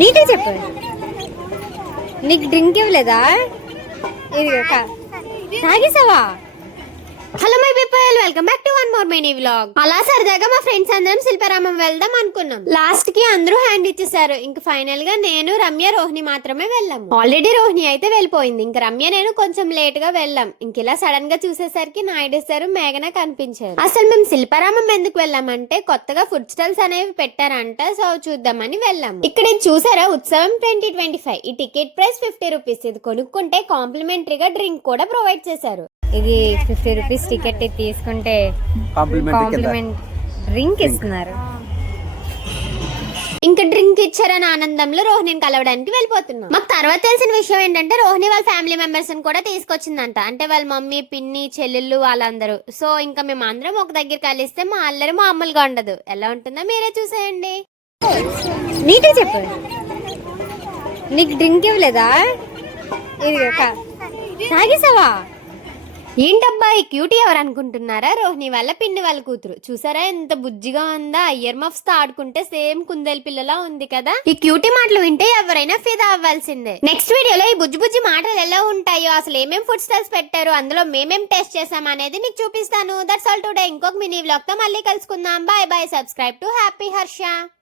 నీకే చెప్పు. నీకు డ్రింక్ ఇవ్వలేదా? ఇది తాగేసావా? Hello my people, welcome back to one more mini vlog. అలా సరదాగా మా ఫ్రెండ్స్ అందరం శిల్పారామం వెళ్దాం అనుకున్నాం. లాస్ట్ కి అందరూ హ్యాండ్ ఇచ్చేసారు. ఇంక ఫైనల్ గా నేను, రమ్య, రోహిణి మాత్రమే వెళ్ళాము. ఆల్రెడీ రోహిణి అయితే వెళ్ళిపోయింది. ఇంక రమ్య నేను కొంచెం లేట్ గా వెళ్ళాం. ఇంక ఇలా సడన్ గా చూసేసరికి నాయుడు సారు, మేఘన కనిపించారు. అసలు మేము శిల్పారామం ఎందుకు వెళ్ళామంటే కొత్తగా ఫుడ్ స్టాల్స్ అనేవి పెట్టారంట. సో చూద్దామని వెళ్ళాము. ఇక్కడ ఇది చూసారా, ఉత్సవం 2025. ఈ టికెట్ ప్రైస్ 50 రూపీస్. ఇది కొనుక్కుంటే కాంప్లిమెంటరీగా డ్రింక్ కూడా ప్రొవైడ్ చేశారు. ఇది 50 రూపీస్ టికెట్ తీసుకుంటే కాంప్లిమెంట్ డ్రింక్ ఇస్తున్నారు. ఇంకా డ్రింక్ ఇచ్చారని ఆనందంలో రోహిణిని కలవడానికి వెళ్ళిపోతున్నాం. మాకు తర్వాత తెలిసిన విషయం ఏంటంటే రోహిణి వాళ్ళ ఫ్యామిలీ మెంబర్స్ కూడా తీసుకొచ్చిందంట. అంటే వాళ్ళ మమ్మీ, పిన్ని, చెల్లెళ్ళు వాళ్ళందరూ. సో ఇంకా మేము అందరం ఒక దగ్గర కలిస్తే మా అల్లరి మామూలుగా ఉండదు. ఎలా ఉంటుందో మీరే చూసేయండి. నీకే చెప్పు. నీకు డ్రింక్ ఇవ్వలేదా? ఇది తాగేసావా? ఏంటబ్బా ఈ క్యూటీ ఎవరు అనుకుంటున్నారా? రోహిణి వాళ్ళ పిన్ని వాళ్ళ కూతురు. చూసారా ఎంత బుజ్జిగా ఉందా? ఇయర్ మఫ్స్ తో ఆడుకుంటే సేమ్ కుందేలు పిల్లలా ఉంది కదా. ఈ క్యూటీ మాటలు వింటే ఎవరైనా ఫిదా అవ్వాల్సిందే. నెక్స్ట్ వీడియోలో ఈ బుజ్జి బుజ్జి మాటలు ఎలా ఉంటాయో, అసలు ఏమేం ఫుడ్ స్టాల్స్ పెట్టారు, అందులో మేమేం టేస్ట్ చేసాం అనేది నీకు చూపిస్తాను. That's all today. ఇంకొక మినీ వ్లాగ్ తో మళ్ళీ కలుసుకుందాం. Bye bye. Subscribe to happy Harsha.